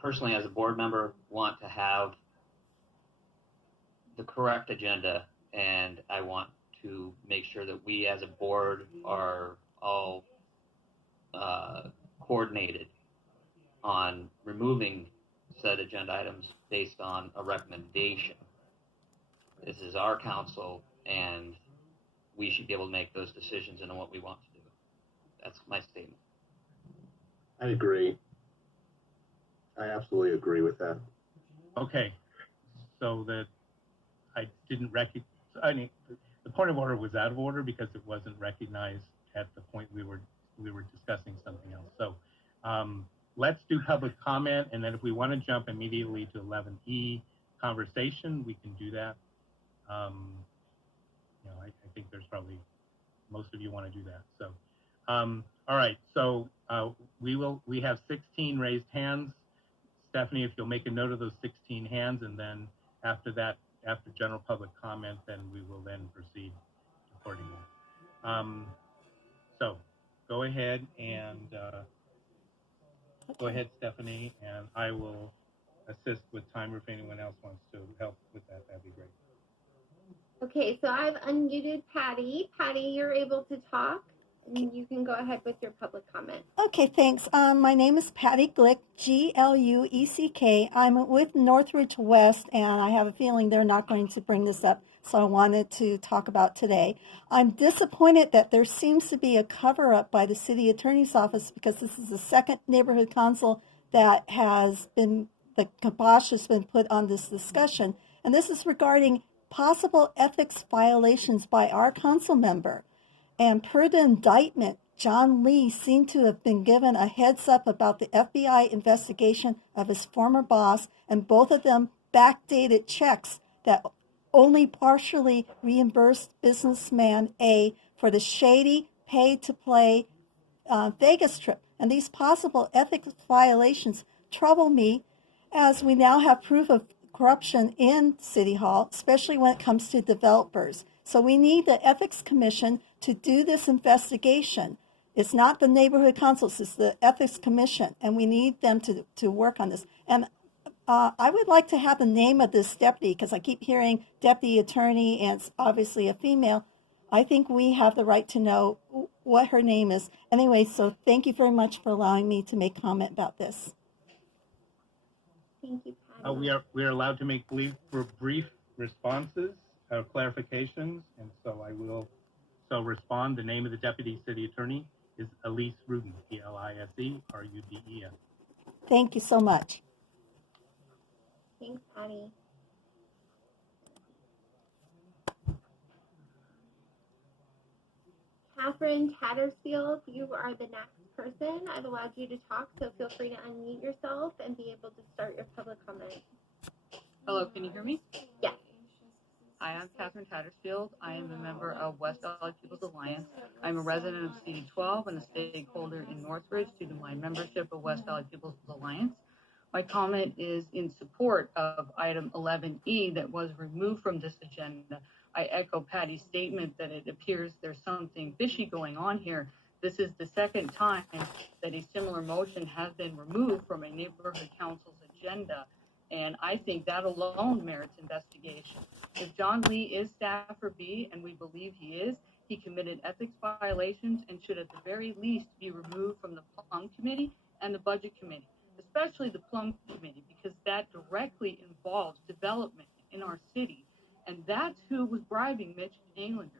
personally, as a board member, want to have the correct agenda, and I want to make sure that we as a board are all coordinated on removing said agenda items based on a recommendation. This is our council, and we should be able to make those decisions in what we want to do. That's my statement. I agree. I absolutely agree with that. Okay, so that I didn't recognize, I mean, the point of order was out of order because it wasn't recognized at the point we were discussing something else. So let's do public comment, and then if we want to jump immediately to 11E conversation, we can do that. You know, I think there's probably, most of you want to do that. So, all right, so we have 16 raised hands. Stephanie, if you'll make a note of those 16 hands, and then after that, after general public comment, then we will then proceed accordingly. So go ahead and go ahead, Stephanie, and I will assist with timer if anyone else wants to help with that. That'd be great. Okay, so I've unmuted Patty. Patty, you're able to talk, and you can go ahead with your public comment. Okay, thanks. My name is Patty Glick, Glueck. I'm with Northridge West, and I have a feeling they're not going to bring this up, so I wanted to talk about today. I'm disappointed that there seems to be a cover-up by the city attorney's office because this is the second neighborhood council that has been, the kibosh has been put on this discussion, and this is regarding possible ethics violations by our council member. And per the indictment, John Lee seemed to have been given a heads up about the FBI investigation of his former boss, and both of them backdated checks that only partially reimbursed businessman A for the shady pay-to-play Vegas trip. And these possible ethics violations trouble me, as we now have proof of corruption in City Hall, especially when it comes to developers. So we need the Ethics Commission to do this investigation. It's not the neighborhood councils, it's the Ethics Commission, and we need them to work on this. And I would like to have the name of this deputy, because I keep hearing deputy attorney, and it's obviously a female. I think we have the right to know what her name is. Anyway, so thank you very much for allowing me to make comment about this. Thank you, Patty. We are allowed to make brief responses or clarifications, and so I will respond. The name of the deputy city attorney is Elise Rudin, Eliseruden. Thank you so much. Thanks, Patty. Catherine Tattersfield, you are the next person. I've allowed you to talk, so feel free to unmute yourself and be able to start your public comment. Hello, can you hear me? Yes. Hi, I'm Catherine Tattersfield. I am a member of West Valley People's Alliance. I'm a resident of CD12 and a stakeholder in Northridge due to my membership of West Valley People's Alliance. My comment is in support of item 11E that was removed from this agenda. I echo Patty's statement that it appears there's something fishy going on here. This is the second time that a similar motion has been removed from a neighborhood council's agenda, and I think that alone merits investigation. If John Lee is staffer B, and we believe he is, he committed ethics violations and should at the very least be removed from the Plum Committee and the Budget Committee, especially the Plum Committee, because that directly involves development in our city, and that's who was bribing Mitch Englander.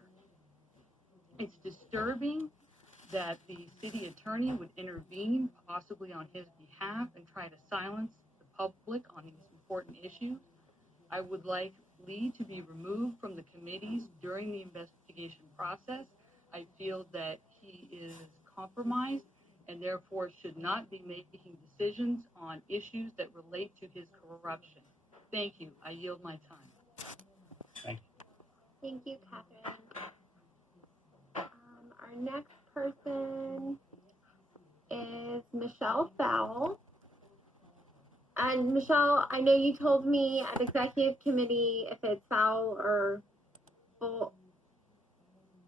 It's disturbing that the city attorney would intervene, possibly on his behalf, and try to silence the public on these important issues. I would like Lee to be removed from the committees during the investigation process. I feel that he is compromised and therefore should not be making decisions on issues that relate to his corruption. Thank you. I yield my time. Thank you. Thank you, Catherine. Our next person is Michelle Fowle. And Michelle, I know you told me at executive committee if it's Fowle or Full.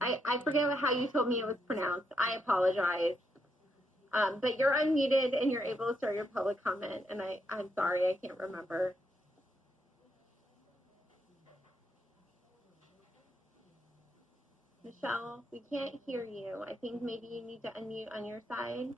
I forget how you told me it was pronounced. I apologize. But you're unmuted and you're able to start your public comment. And I'm sorry, I can't remember. Michelle, we can't hear you. I think maybe you need to unmute on your side.